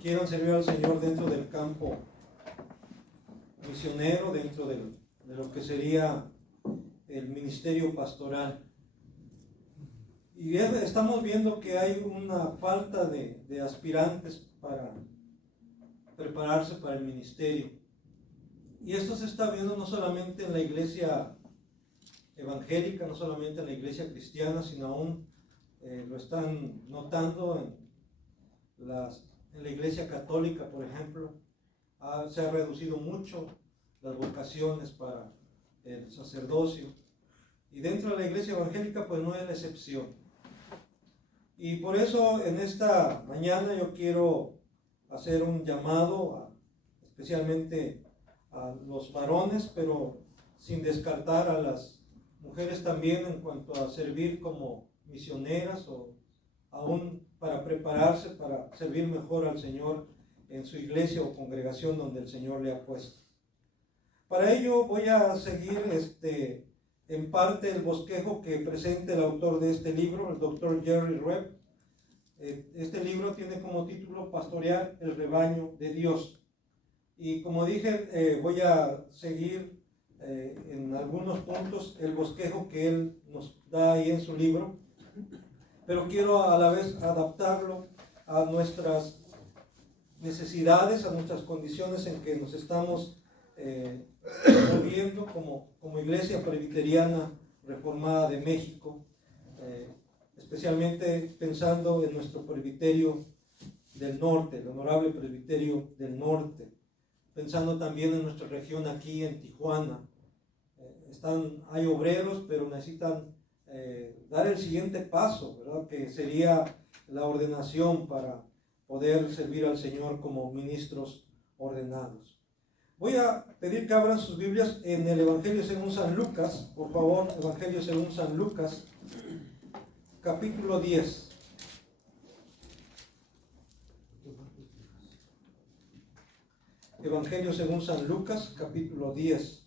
quieran servir al Señor dentro del campo misionero, dentro de lo que sería el ministerio pastoral. Y estamos viendo que hay una falta de aspirantes para prepararse para el ministerio. Y esto se está viendo no solamente en la iglesia evangélica, no solamente en la iglesia cristiana, sino aún lo están notando en la iglesia católica, por ejemplo. Se ha reducido mucho las vocaciones para el sacerdocio. Y dentro de la iglesia evangélica, pues no es la excepción. Y por eso en esta mañana yo quiero hacer un llamado especialmente a los varones, pero sin descartar a las mujeres también en cuanto a servir como misioneras o aún para prepararse para servir mejor al Señor en su iglesia o congregación donde el Señor le ha puesto. Para ello voy a seguir en parte el bosquejo que presenta el autor de este libro, el doctor Jerry Webb. Este libro tiene como título Pastorear el rebaño de Dios. Y como dije, voy a seguir en algunos puntos el bosquejo que él nos da ahí en su libro, pero quiero a la vez adaptarlo a nuestras necesidades, a nuestras condiciones en que nos estamos moviendo como Iglesia Presbiteriana Reformada de México, especialmente pensando en nuestro presbiterio del norte, el Honorable Presbiterio del Norte, pensando también en nuestra región aquí en Tijuana. Hay obreros, pero necesitan dar el siguiente paso, ¿verdad? Que sería la ordenación para poder servir al Señor como ministros ordenados. Voy a pedir que abran sus Biblias en el Evangelio según San Lucas, por favor, Evangelio según San Lucas, capítulo 10. Evangelio según San Lucas, capítulo 10.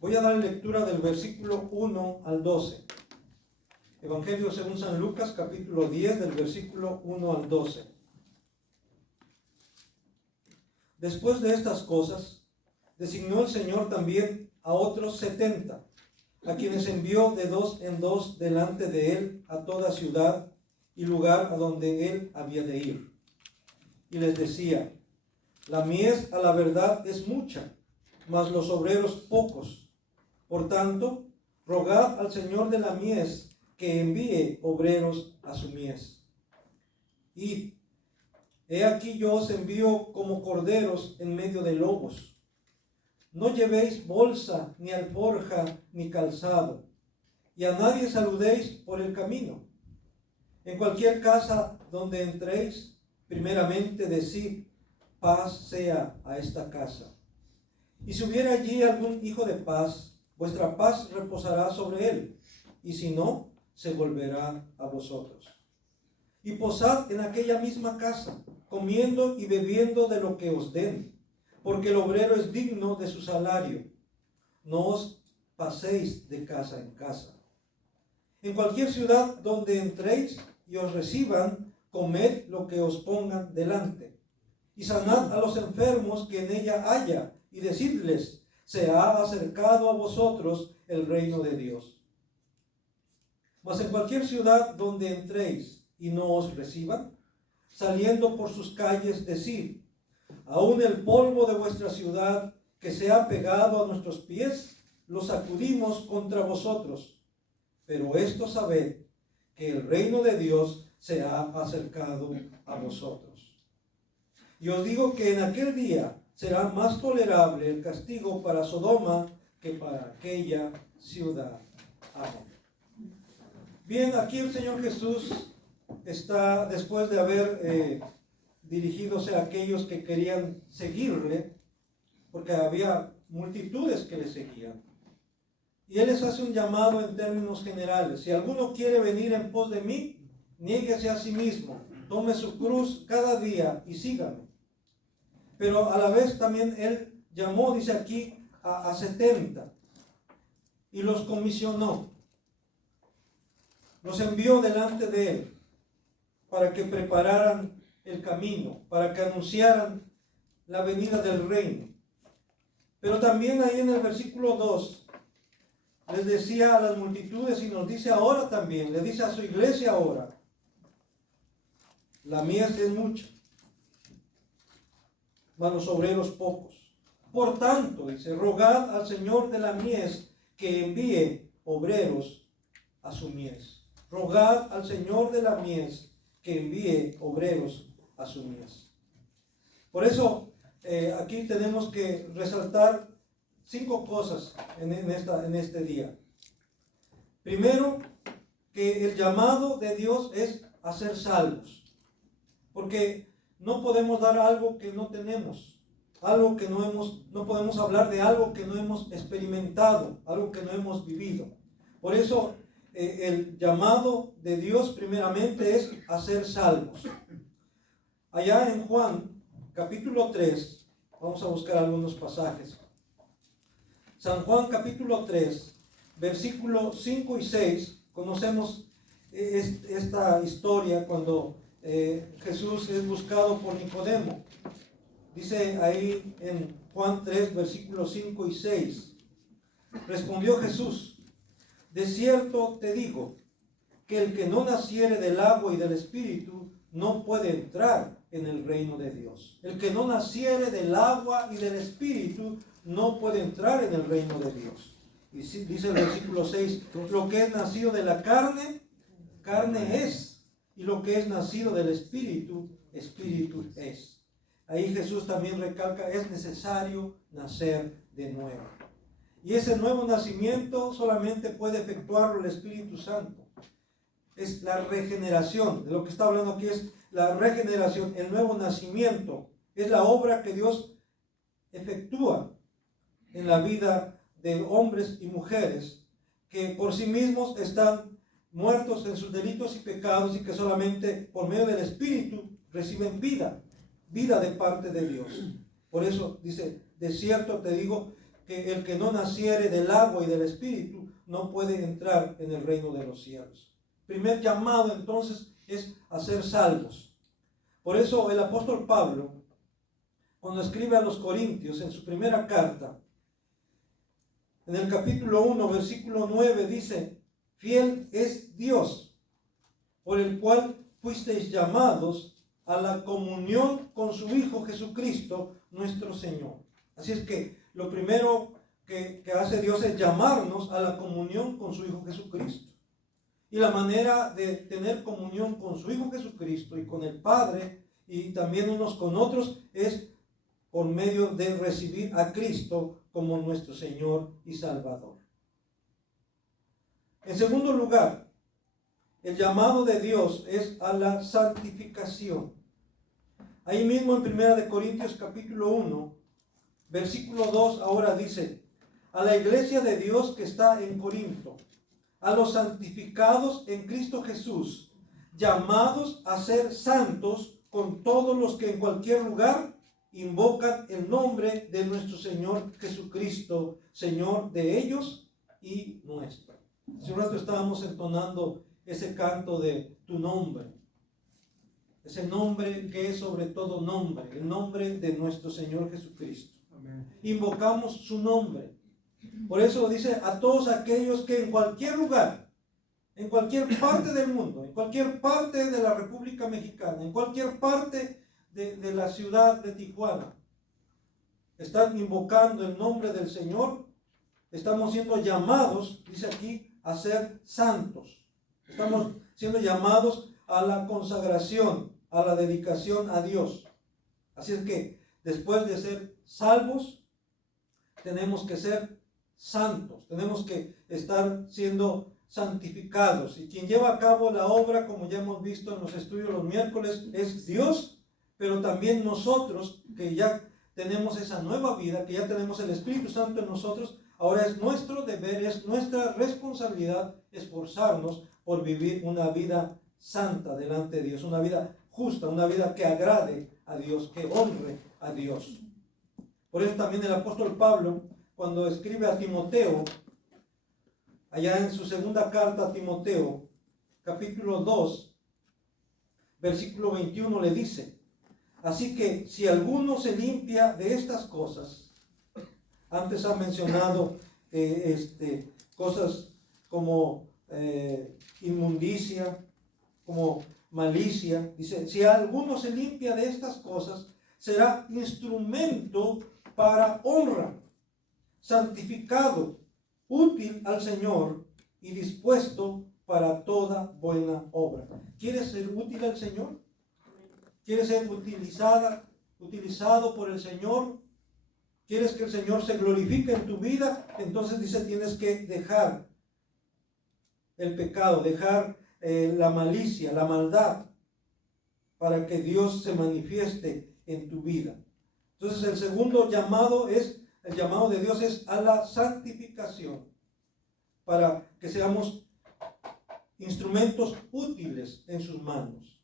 Voy a dar lectura del versículo 1 al 12. Evangelio según San Lucas, capítulo 10, del versículo 1 al 12. Después de estas cosas, designó el Señor también a otros 70, a quienes envió de dos en dos delante de él a toda ciudad y lugar a donde él había de ir. Y les decía: la mies a la verdad es mucha, mas los obreros pocos. Por tanto, rogad al Señor de la mies que envíe obreros a su mies. Y he aquí yo os envío como corderos en medio de lobos. No llevéis bolsa, ni alforja, ni calzado, y a nadie saludéis por el camino. En cualquier casa donde entréis, primeramente decid: paz sea a esta casa. Y si hubiera allí algún hijo de paz, vuestra paz reposará sobre él, y si no, se volverá a vosotros. Y posad en aquella misma casa, comiendo y bebiendo de lo que os den, porque el obrero es digno de su salario. No os paséis de casa en casa. En cualquier ciudad donde entréis y os reciban, comed lo que os pongan delante, y sanad a los enfermos que en ella haya, y decidles: se ha acercado a vosotros el reino de Dios. Mas en cualquier ciudad donde entréis y no os reciban, saliendo por sus calles, decid: aún el polvo de vuestra ciudad que se ha pegado a nuestros pies, lo sacudimos contra vosotros. Pero esto sabed, que el reino de Dios se ha acercado a vosotros. Y os digo que en aquel día será más tolerable el castigo para Sodoma que para aquella ciudad. Amén. Bien, aquí el Señor Jesús está, después de haber dirigidos a aquellos que querían seguirle, porque había multitudes que le seguían, y Él les hace un llamado en términos generales: si alguno quiere venir en pos de mí, niéguese a sí mismo, tome su cruz cada día y sígame. Pero a la vez también Él llamó, dice aquí, a 70 y los comisionó, los envió delante de Él. para que prepararan el camino, para que anunciaran la venida del reino. Pero también ahí en el versículo 2 les decía a las multitudes, y nos dice ahora también, le dice a su iglesia ahora: la mies es mucha, mas los obreros pocos. Por tanto, dice, rogad al Señor de la mies que envíe obreros a su mies. Rogad al Señor de la mies que envíe obreros a su mies. Por eso, aquí tenemos que resaltar 5 cosas en este día. Primero, que el llamado de Dios es a ser salvos. Porque no podemos dar algo que no tenemos, algo que no podemos hablar de algo que no hemos experimentado, algo que no hemos vivido. Por eso el llamado de Dios primeramente es a ser salvos. Allá en Juan capítulo 3, vamos a buscar algunos pasajes. San Juan capítulo 3, versículos 5 y 6, conocemos esta historia cuando Jesús es buscado por Nicodemo. Dice ahí en Juan 3, versículos 5 y 6. Respondió Jesús: de cierto te digo, que el que no naciere del agua y del Espíritu no puede entrar en el reino de Dios. El que no naciere del agua y del Espíritu no puede entrar en el reino de Dios. Y dice el versículo 6, lo que es nacido de la carne, carne es. Y lo que es nacido del Espíritu, Espíritu es. Ahí Jesús también recalca, es necesario nacer de nuevo. Y ese nuevo nacimiento solamente puede efectuarlo el Espíritu Santo. Es la regeneración. De lo que está hablando aquí es la regeneración, el nuevo nacimiento. Es la obra que Dios efectúa en la vida de hombres y mujeres que por sí mismos están muertos en sus delitos y pecados, y que solamente por medio del Espíritu reciben vida de parte de Dios. Por eso dice, de cierto te digo que el que no naciere del agua y del Espíritu no puede entrar en el reino de los cielos. Primer llamado entonces es a ser salvos. Por eso el apóstol Pablo, cuando escribe a los Corintios en su primera carta, en el capítulo 1, versículo 9, dice: fiel es Dios, por el cual fuisteis llamados a la comunión con su Hijo Jesucristo, nuestro Señor. Así es que lo primero que hace Dios es llamarnos a la comunión con su Hijo Jesucristo. Y la manera de tener comunión con su Hijo Jesucristo y con el Padre y también unos con otros es por medio de recibir a Cristo como nuestro Señor y Salvador. En segundo lugar, el llamado de Dios es a la santificación. Ahí mismo en 1 Corintios capítulo 1, versículo 2, ahora dice: a la iglesia de Dios que está en Corinto, a los santificados en Cristo Jesús, llamados a ser santos con todos los que en cualquier lugar invocan el nombre de nuestro Señor Jesucristo, Señor de ellos y nuestro. Hace un rato estábamos entonando ese canto de tu nombre, ese nombre que es sobre todo nombre, el nombre de nuestro Señor Jesucristo. Amén. Invocamos su nombre. Por eso dice a todos aquellos que en cualquier lugar, en cualquier parte del mundo, en cualquier parte de la República Mexicana, en cualquier parte de la ciudad de Tijuana, están invocando el nombre del Señor. Estamos siendo llamados, dice aquí, a ser santos. Estamos siendo llamados a la consagración, a la dedicación a Dios. Así es que después de ser salvos, tenemos que ser santos, tenemos que estar siendo santificados. Y quien lleva a cabo la obra, como ya hemos visto en los estudios los miércoles, es Dios, pero también nosotros, que ya tenemos esa nueva vida, que ya tenemos el Espíritu Santo en nosotros. Ahora es nuestro deber, es nuestra responsabilidad esforzarnos por vivir una vida santa delante de Dios, una vida justa, una vida que agrade a Dios, que honre a Dios. Por eso también el apóstol Pablo, cuando escribe a Timoteo, allá en su segunda carta a Timoteo, capítulo 2, versículo 21 le dice: así que si alguno se limpia de estas cosas, antes ha mencionado cosas como inmundicia, como malicia. Dice, si alguno se limpia de estas cosas, será instrumento para honra, santificado, útil al Señor y dispuesto para toda buena obra. ¿Quieres ser útil al Señor? ¿Quieres ser utilizado por el Señor? ¿Quieres que el Señor se glorifique en tu vida? Entonces dice, tienes que dejar el pecado, dejar la malicia, la maldad, para que Dios se manifieste en tu vida. Entonces el segundo llamado el llamado de Dios es a la santificación, para que seamos instrumentos útiles en sus manos.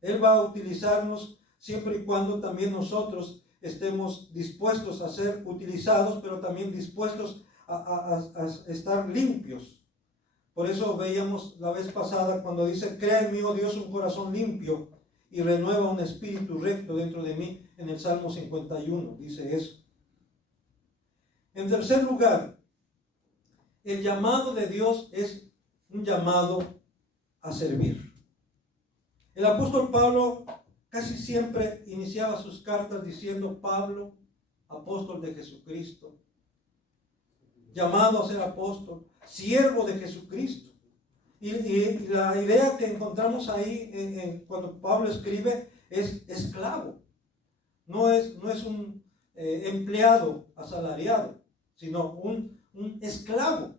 Él va a utilizarnos siempre y cuando también nosotros estemos dispuestos a ser utilizados, pero también dispuestos a estar limpios. Por eso veíamos la vez pasada cuando dice, crea en mí, oh Dios, un corazón limpio y renueva un espíritu recto dentro de mí. En el Salmo 51 dice eso. En tercer lugar, el llamado de Dios es un llamado a servir. El apóstol Pablo casi siempre iniciaba sus cartas diciendo: Pablo, apóstol de Jesucristo, llamado a ser apóstol, siervo de Jesucristo. Y la idea que encontramos ahí cuando Pablo escribe es esclavo. No es un empleado asalariado, sino un esclavo,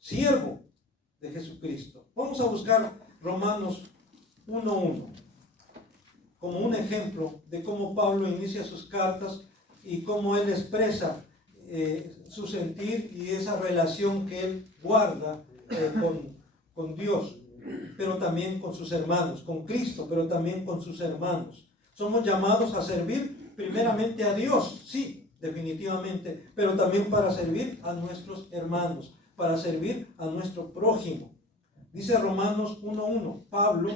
siervo de Jesucristo. Vamos a buscar Romanos 1:1 como un ejemplo de cómo Pablo inicia sus cartas y cómo él expresa su sentir y esa relación que él guarda con Dios, pero también con sus hermanos, con Cristo, pero también con sus hermanos. Somos llamados a servir primeramente a Dios, sí, definitivamente, pero también para servir a nuestros hermanos, para servir a nuestro prójimo. Dice Romanos 1:1, Pablo,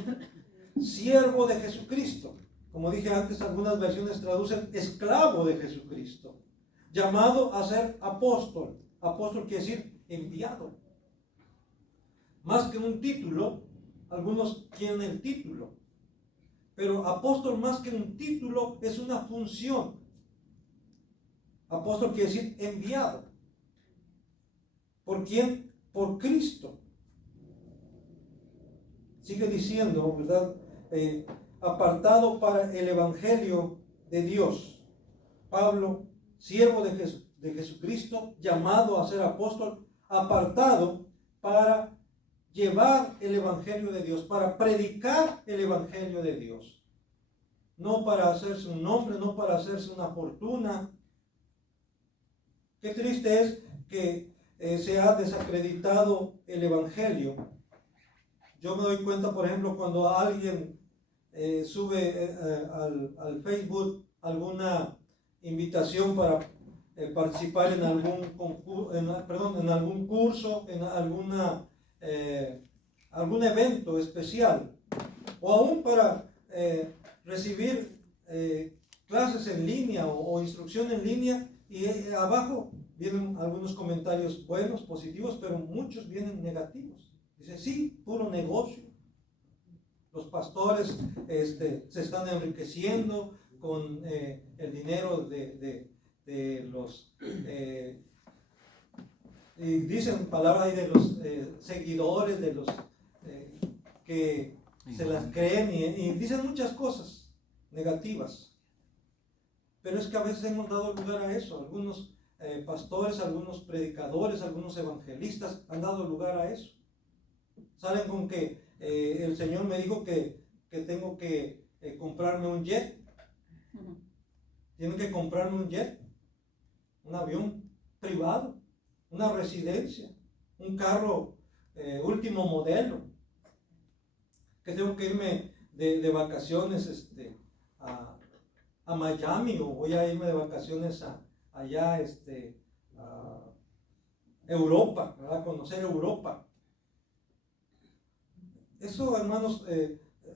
siervo de Jesucristo. Como dije antes, algunas versiones traducen esclavo de Jesucristo, llamado a ser apóstol. Apóstol quiere decir enviado. Más que un título, algunos tienen el título, pero apóstol más que un título es una función. Apóstol quiere decir enviado. ¿Por quién? Por Cristo. Sigue diciendo, ¿verdad? Apartado para el evangelio de Dios. Pablo, siervo de Jesucristo, llamado a ser apóstol, apartado para llevar el evangelio de Dios, para predicar el evangelio de Dios. No para hacerse un nombre, no para hacerse una fortuna. Qué triste es que se ha desacreditado el evangelio. Yo me doy cuenta, por ejemplo, cuando alguien sube al Facebook alguna invitación para participar en algún algún curso, en algún evento especial, o aún para recibir clases en línea o instrucción en línea, y abajo vienen algunos comentarios buenos, positivos, pero muchos vienen negativos. Dice, sí, puro negocio. Los pastores se están enriqueciendo con el dinero de los... y dicen palabras ahí de los seguidores, de los que se las creen y dicen muchas cosas negativas. Pero es que a veces hemos dado lugar a eso. Algunos pastores, algunos predicadores, algunos evangelistas han dado lugar a eso. Salen con que el Señor me dijo que tengo que comprarme un jet. Tienen que comprarme un jet, un avión privado, una residencia, un carro último modelo. Que tengo que irme de vacaciones a Miami, o voy a irme de vacaciones allá a Europa, ¿verdad? A conocer Europa. Eso, hermanos,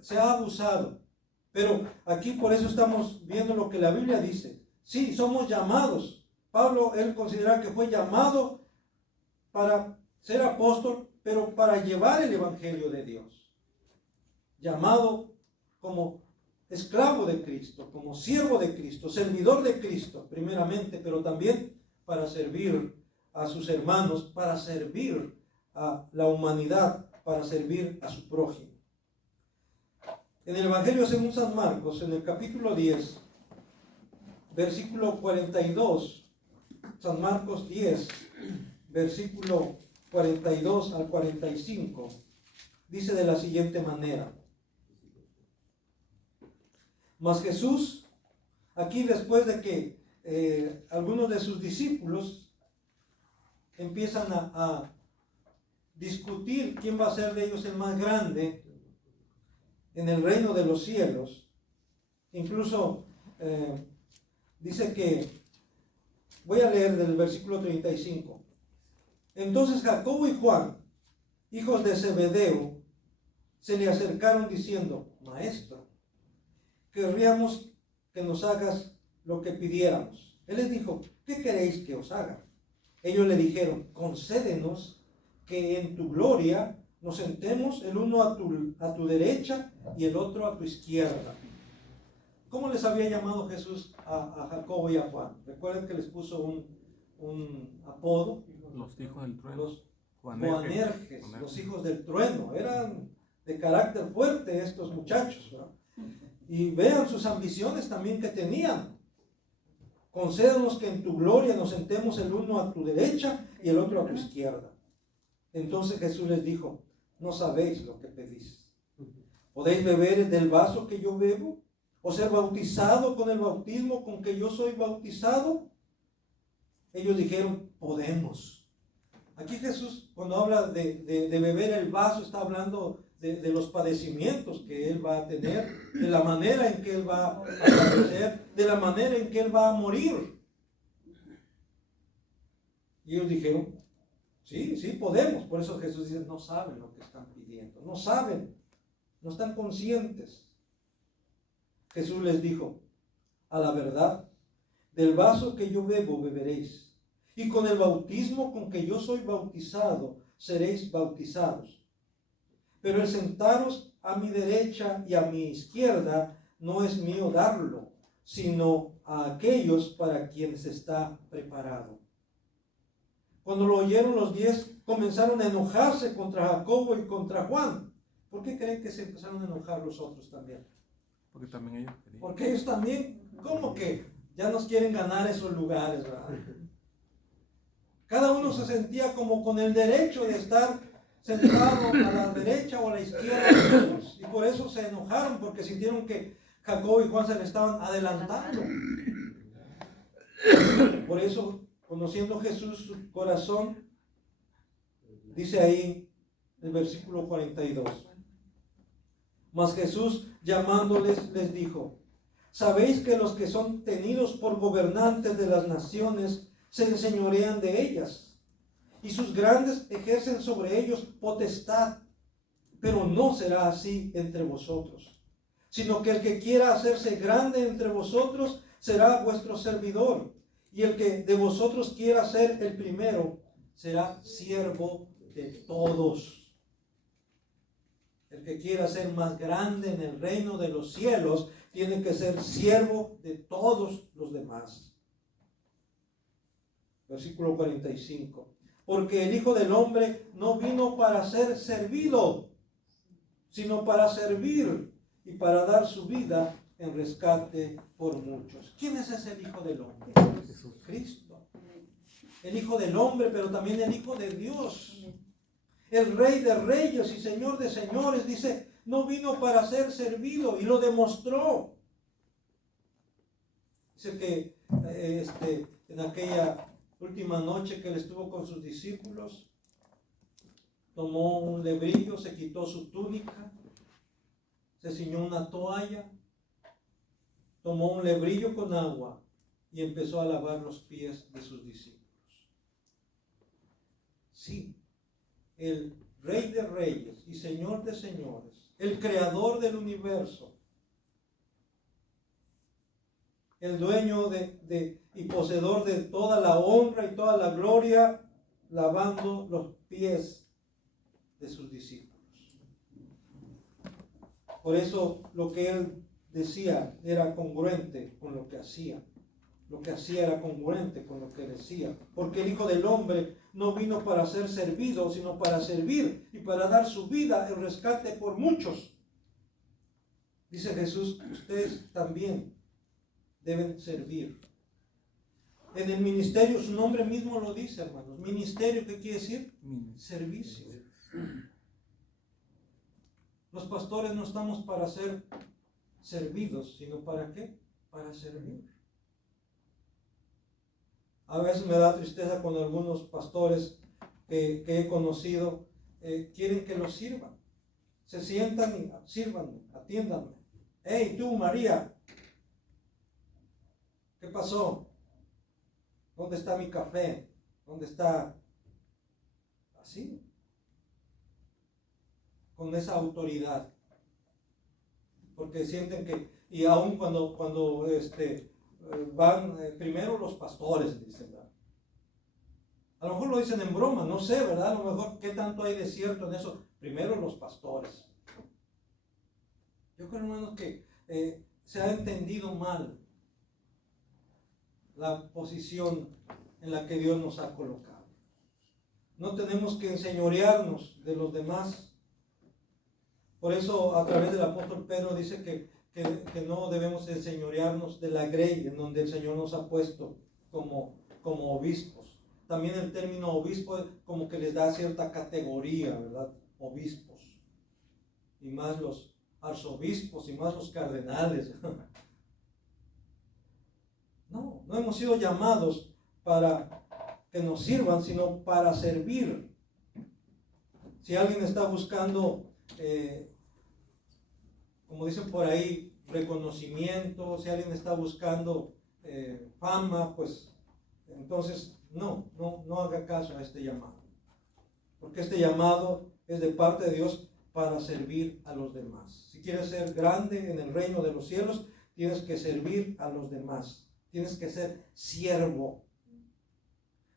se ha abusado. Pero aquí por eso estamos viendo lo que la Biblia dice. Sí, somos llamados. Pablo, él considera que fue llamado para ser apóstol, pero para llevar el evangelio de Dios. Llamado como esclavo de Cristo, como siervo de Cristo, servidor de Cristo, primeramente, pero también para servir a sus hermanos, para servir a la humanidad, para servir a su prójimo. En el Evangelio según San Marcos, en el capítulo 10, versículo 42, San Marcos 10, versículo 42 al 45, dice de la siguiente manera. Mas Jesús, aquí después de que algunos de sus discípulos empiezan a discutir quién va a ser de ellos el más grande en el reino de los cielos, incluso dice que, voy a leer del versículo 35. Entonces Jacobo y Juan, hijos de Zebedeo, se le acercaron diciendo: Maestro, querríamos que nos hagas lo que pidiéramos. Él les dijo: ¿qué queréis que os haga? Ellos le dijeron: concédenos que en tu gloria nos sentemos el uno a tu derecha y el otro a tu izquierda. ¿Cómo les había llamado Jesús a Jacobo y a Juan? Recuerden que les puso un apodo. Los hijos del trueno. Los Boanerges, los hijos del trueno. Eran de carácter fuerte estos muchachos, ¿no? Y vean sus ambiciones también que tenían. Concédanos que en tu gloria nos sentemos el uno a tu derecha y el otro a tu izquierda. Entonces Jesús les dijo: no sabéis lo que pedís. ¿Podéis beber del vaso que yo bebo? ¿O ser bautizado con el bautismo con que yo soy bautizado? Ellos dijeron: podemos. Aquí Jesús, cuando habla de beber el vaso, está hablando de los padecimientos que Él va a tener, de la manera en que Él va a padecer, de la manera en que Él va a morir. Y ellos dijeron: sí, sí podemos. Por eso Jesús dice: no saben lo que están pidiendo, no saben, no están conscientes. Jesús les dijo: a la verdad, del vaso que yo bebo beberéis, y con el bautismo con que yo soy bautizado seréis bautizados. Pero el sentaros a mi derecha y a mi izquierda no es mío darlo, sino a aquellos para quienes está preparado. Cuando lo oyeron los 10, comenzaron a enojarse contra Jacobo y contra Juan. ¿Por qué creen que se empezaron a enojar los otros también? Porque también ellos querían. Porque ellos también, ¿cómo que ya nos quieren ganar esos lugares, verdad? Cada uno se sentía como con el derecho de estar sentado a la derecha o a la izquierda de ellos. Y por eso se enojaron, porque sintieron que Jacobo y Juan se le estaban adelantando. Por eso, conociendo Jesús su corazón, dice ahí el versículo 42. Mas Jesús, llamándoles, les dijo: ¿sabéis que los que son tenidos por gobernantes de las naciones se enseñorean de ellas, y sus grandes ejercen sobre ellos potestad? Pero no será así entre vosotros, sino que el que quiera hacerse grande entre vosotros será vuestro servidor, y el que de vosotros quiera ser el primero será siervo de todos. El que quiera ser más grande en el reino de los cielos tiene que ser siervo de todos los demás. Versículo 45. Porque el Hijo del Hombre no vino para ser servido, sino para servir y para dar su vida en rescate por muchos. ¿Quién es ese Hijo del Hombre? Jesús Cristo. El Hijo del Hombre, pero también el Hijo de Dios. El Rey de Reyes y Señor de Señores, dice, no vino para ser servido, y lo demostró. Dice que en aquella última noche que él estuvo con sus discípulos, tomó un lebrillo, se quitó su túnica, se ciñó una toalla, tomó un lebrillo con agua y empezó a lavar los pies de sus discípulos. Sí, el Rey de Reyes y Señor de Señores, el creador del universo, el dueño y poseedor de toda la honra y toda la gloria, lavando los pies de sus discípulos. Por eso lo que él decía era congruente con lo que hacía. Lo que hacía era congruente con lo que decía. Porque el Hijo del Hombre no vino para ser servido, sino para servir y para dar su vida en rescate por muchos. Dice Jesús, ustedes también deben servir. En el ministerio, su nombre mismo lo dice, hermanos. Ministerio, ¿qué quiere decir? Servicio. Los pastores no estamos para ser servidos, sino ¿para qué? Para servir. A veces me da tristeza con algunos pastores que he conocido, quieren que los sirvan. Se sientan y sírvanme, atiéndanme. Hey, tú, María, ¿qué pasó? ¿Dónde está mi café? ¿Dónde está? Así. Con esa autoridad. Porque sienten que, y aún cuando van primero los pastores, dicen, ¿verdad? A lo mejor lo dicen en broma, no sé, ¿verdad? A lo mejor, ¿qué tanto hay de cierto en eso? Primero los pastores. Yo creo, hermanos, que se ha entendido mal la posición en la que Dios nos ha colocado. No tenemos que enseñorearnos de los demás. Por eso, a través del apóstol Pedro dice que no debemos enseñorearnos de la grey en donde el Señor nos ha puesto como obispos. También el término obispo como que les da cierta categoría, ¿verdad? Obispos. Y más los arzobispos y más los cardenales. No hemos sido llamados para que nos sirvan, sino para servir. Si alguien está buscando, como dicen por ahí, reconocimiento, si alguien está buscando fama, pues entonces no haga caso a este llamado. Porque este llamado es de parte de Dios para servir a los demás. Si quieres ser grande en el reino de los cielos, tienes que servir a los demás. Tienes que ser siervo.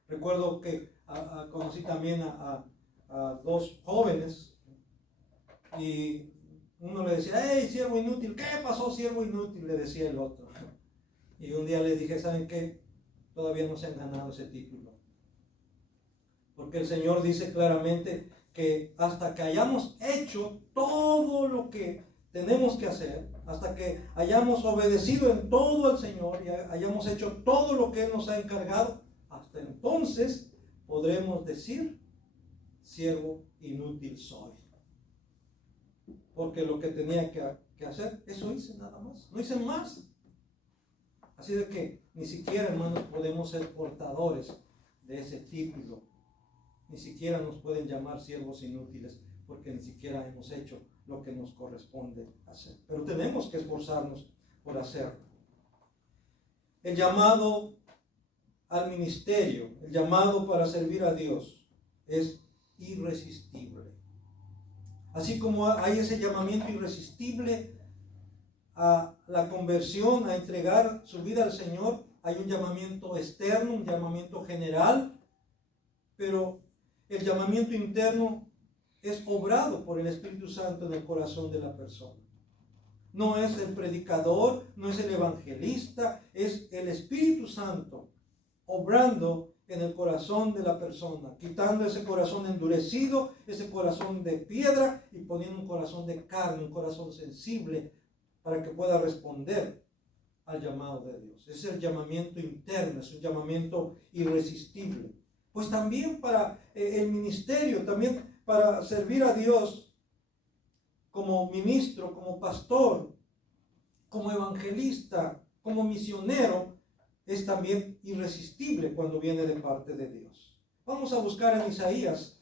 Recuerdo que conocí también a dos jóvenes y uno le decía, hey, siervo inútil. ¿Qué pasó, siervo inútil? Le decía el otro. Y un día les dije, ¿saben qué? Todavía no se han ganado ese título. Porque el Señor dice claramente que hasta que hayamos hecho todo lo que tenemos que hacer, hasta que hayamos obedecido en todo al Señor y hayamos hecho todo lo que Él nos ha encargado, hasta entonces podremos decir, siervo inútil soy. Porque lo que tenía que hacer, eso hice nada más, no hice más. Así de que ni siquiera, hermanos, podemos ser portadores de ese título. Ni siquiera nos pueden llamar siervos inútiles, porque ni siquiera hemos hecho lo que nos corresponde hacer. Pero tenemos que esforzarnos por hacerlo. El llamado al ministerio, el llamado para servir a Dios, es irresistible. Así como hay ese llamamiento irresistible a la conversión, a entregar su vida al Señor, hay un llamamiento externo, un llamamiento general, pero el llamamiento interno es obrado por el Espíritu Santo en el corazón de la persona. No es el predicador, no es el evangelista, es el Espíritu Santo obrando en el corazón de la persona, quitando ese corazón endurecido, ese corazón de piedra y poniendo un corazón de carne, un corazón sensible para que pueda responder al llamado de Dios. Es el llamamiento interno, es un llamamiento irresistible. Pues también para el ministerio, también para servir a Dios como ministro, como pastor, como evangelista, como misionero, es también irresistible cuando viene de parte de Dios. Vamos a buscar en Isaías,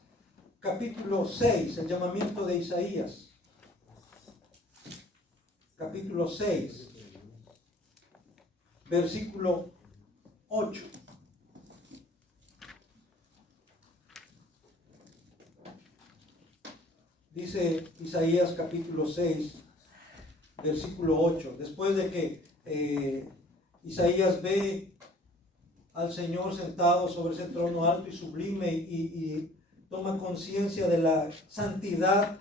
capítulo 6, el llamamiento de Isaías. Capítulo 6, versículo 8. Dice Isaías capítulo 6, versículo 8. Después de que Isaías ve al Señor sentado sobre ese trono alto y sublime y toma conciencia de la santidad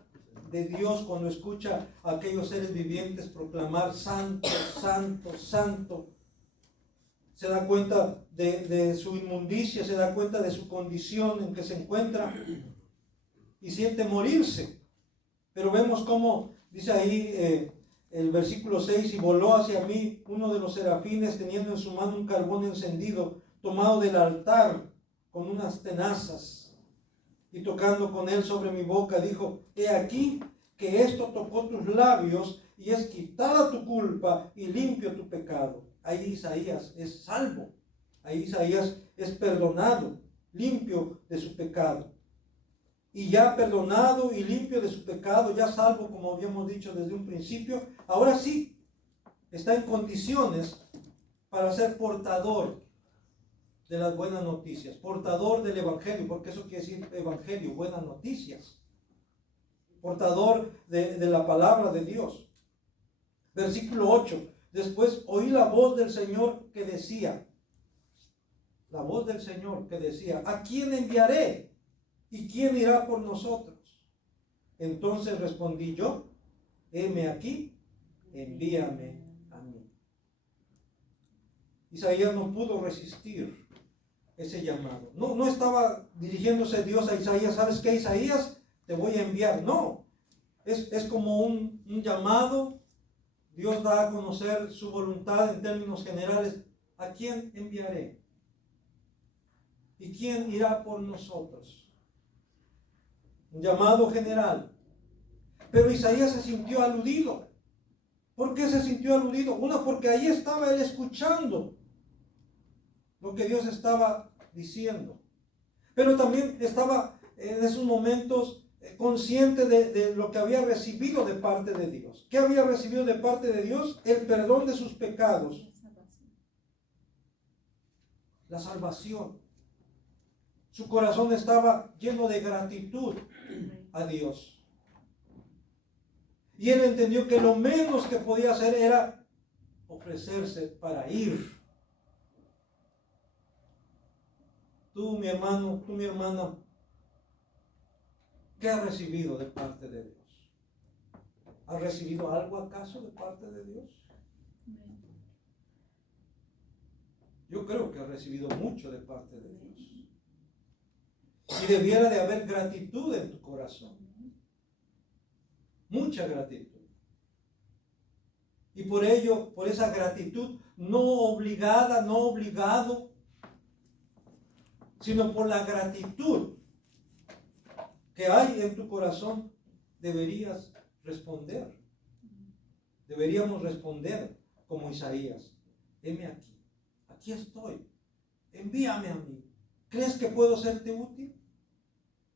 de Dios cuando escucha a aquellos seres vivientes proclamar santo, santo, santo. Se da cuenta de su inmundicia, se da cuenta de su condición en que se encuentra y siente morirse. Pero vemos cómo dice ahí el versículo 6, y voló hacia mí uno de los serafines teniendo en su mano un carbón encendido, tomado del altar con unas tenazas, y tocando con él sobre mi boca, dijo: he aquí que esto tocó tus labios, y es quitada tu culpa y limpio tu pecado. Ahí Isaías es salvo, ahí Isaías es perdonado, limpio de su pecado. Y ya perdonado y limpio de su pecado, ya salvo, como habíamos dicho desde un principio, ahora sí está en condiciones para ser portador de las buenas noticias, portador del evangelio, porque eso quiere decir evangelio, buenas noticias, portador de la palabra de Dios. Versículo 8, después oí la voz del Señor que decía, la voz del Señor que decía: ¿a quién enviaré? ¿Y quién irá por nosotros? Entonces respondí yo: heme aquí, envíame a mí. Isaías no pudo resistir ese llamado. No estaba dirigiéndose Dios a Isaías: ¿sabes qué, Isaías? Te voy a enviar. No, es como un llamado. Dios da a conocer su voluntad en términos generales. ¿A quién enviaré? ¿Y quién irá por nosotros? Un llamado general. Pero Isaías se sintió aludido. ¿Por qué se sintió aludido? Una, porque ahí estaba él escuchando lo que Dios estaba diciendo. Pero también estaba en esos momentos consciente de lo que había recibido de parte de Dios. ¿Qué había recibido de parte de Dios? El perdón de sus pecados. La salvación. Su corazón estaba lleno de gratitud a Dios. Y él entendió que lo menos que podía hacer era ofrecerse para ir. Tú, mi hermano, tú, mi hermana, ¿qué has recibido de parte de Dios? ¿Has recibido algo acaso de parte de Dios? Yo creo que has recibido mucho de parte de Dios. Y debiera de haber gratitud en tu corazón. Mucha gratitud. Y por ello, por esa gratitud no obligada, no obligado, sino por la gratitud que hay en tu corazón, deberías responder. Deberíamos responder como Isaías: heme aquí, aquí estoy, envíame a mí. ¿Crees que puedo serte útil?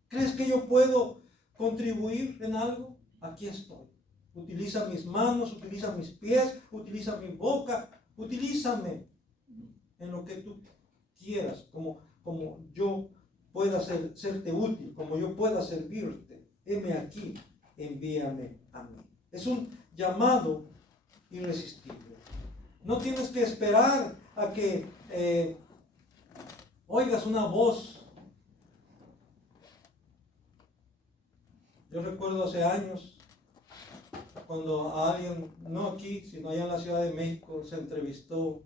¿Crees que yo puedo contribuir en algo? Aquí estoy. Utiliza mis manos, utiliza mis pies, utiliza mi boca, utilízame en lo que tú quieras, como yo pueda serte útil, como yo pueda servirte. Heme aquí, envíame a mí. Es un llamado irresistible. No tienes que esperar a que oigas una voz. Yo recuerdo hace años, cuando a alguien, no aquí, sino allá en la Ciudad de México, se entrevistó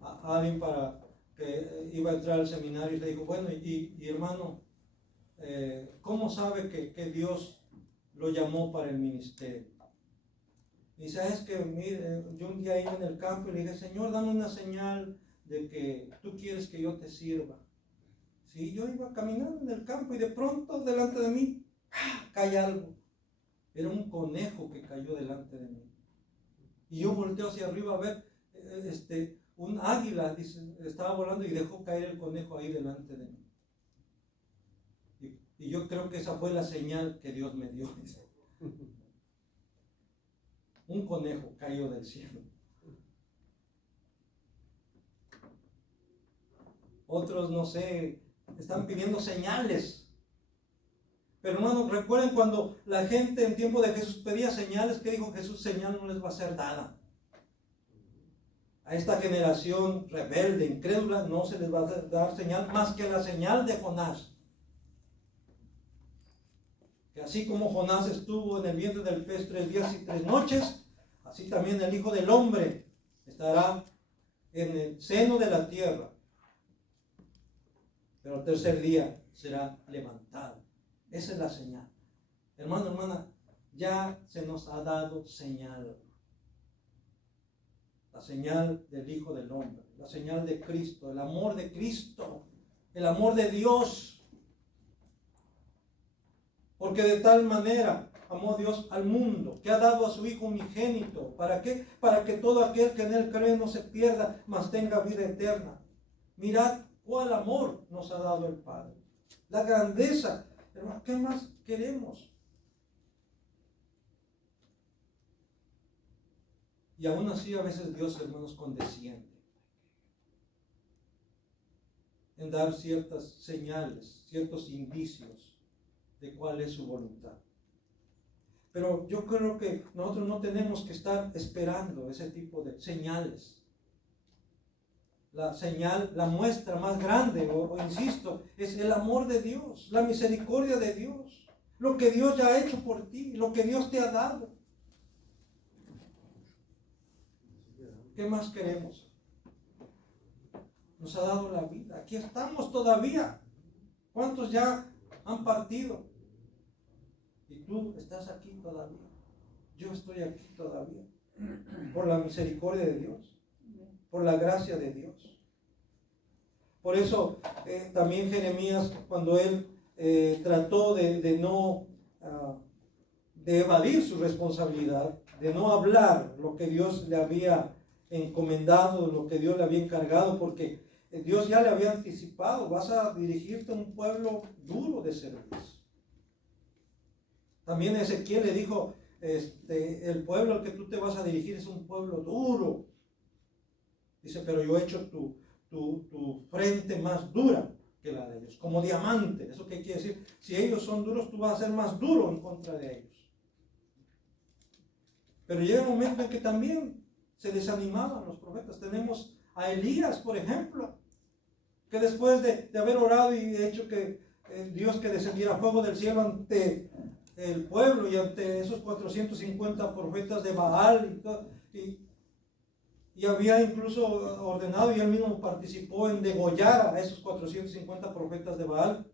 a alguien para que iba a entrar al seminario y le dijo: bueno, y hermano, ¿cómo sabe que Dios lo llamó para el ministerio? Y dice: es que mire, yo un día iba en el campo y le dije: Señor, dame una señal de que tú quieres que yo te sirva. Sí, yo iba caminando en el campo y de pronto delante de mí cae algo. Era un conejo que cayó delante de mí. Y yo volteo hacia arriba a ver, un águila, dice, estaba volando y dejó caer el conejo ahí delante de mí. Y yo creo que esa fue la señal que Dios me dio. Dice. Un conejo cayó del cielo. Otros, no sé, están pidiendo señales. Pero hermanos, recuerden cuando la gente en tiempo de Jesús pedía señales, ¿qué dijo Jesús? Señal no les va a ser dada. A esta generación rebelde, incrédula, no se les va a dar señal más que la señal de Jonás. Que así como Jonás estuvo en el vientre del pez 3 días y 3 noches, así también el Hijo del Hombre estará en el seno de la tierra. Pero al tercer día será levantado. Esa es la señal. Hermano, hermana, ya se nos ha dado señal. La señal del Hijo del Hombre, la señal de Cristo, el amor de Cristo, el amor de Dios. Porque de tal manera amó Dios al mundo, que ha dado a su Hijo unigénito. ¿Para qué? Para que todo aquel que en Él cree no se pierda, mas tenga vida eterna. Mirad cuál amor nos ha dado el Padre. La grandeza. Hermano, ¿qué más queremos? Y aún así a veces Dios, hermanos, condesciende en dar ciertas señales, ciertos indicios de cuál es su voluntad. Pero yo creo que nosotros no tenemos que estar esperando ese tipo de señales. La señal, la muestra más grande, o insisto, es el amor de Dios, la misericordia de Dios, lo que Dios ya ha hecho por ti, lo que Dios te ha dado. ¿Qué más queremos? Nos ha dado la vida. Aquí estamos todavía. ¿Cuántos ya han partido? Y tú estás aquí todavía. Yo estoy aquí todavía. Por la misericordia de Dios. Por la gracia de Dios. Por eso también Jeremías, cuando él trató de evadir su responsabilidad, de no hablar lo que Dios le había encomendado, lo que Dios le había encargado, porque Dios ya le había anticipado: vas a dirigirte a un pueblo duro de servicio. También Ezequiel le dijo: el pueblo al que tú te vas a dirigir es un pueblo duro. Dice: pero yo he hecho tu frente más dura que la de ellos, como diamante. ¿Eso qué quiere decir? Si ellos son duros, tú vas a ser más duro en contra de ellos. Pero llega un momento en que también se desanimaban los profetas. Tenemos a Elías, por ejemplo, que después de haber orado y hecho que Dios que descendiera fuego del cielo ante el pueblo y ante esos 450 profetas de Baal y había incluso ordenado, y él mismo participó en degollar a esos 450 profetas de Baal,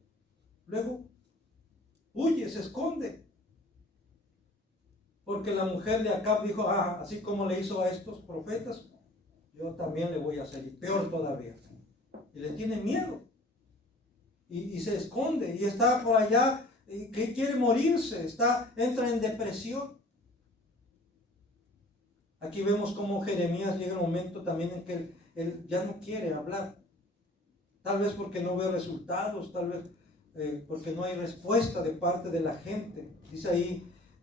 luego huye, se esconde. Porque la mujer de Acab dijo: así como le hizo a estos profetas, yo también le voy a hacer, y peor todavía. Y le tiene miedo. Y se esconde, y está por allá, que quiere morirse, entra en depresión. Aquí vemos cómo Jeremías llega un momento también en que él ya no quiere hablar. Tal vez porque no ve resultados, tal vez porque no hay respuesta de parte de la gente. Dice ahí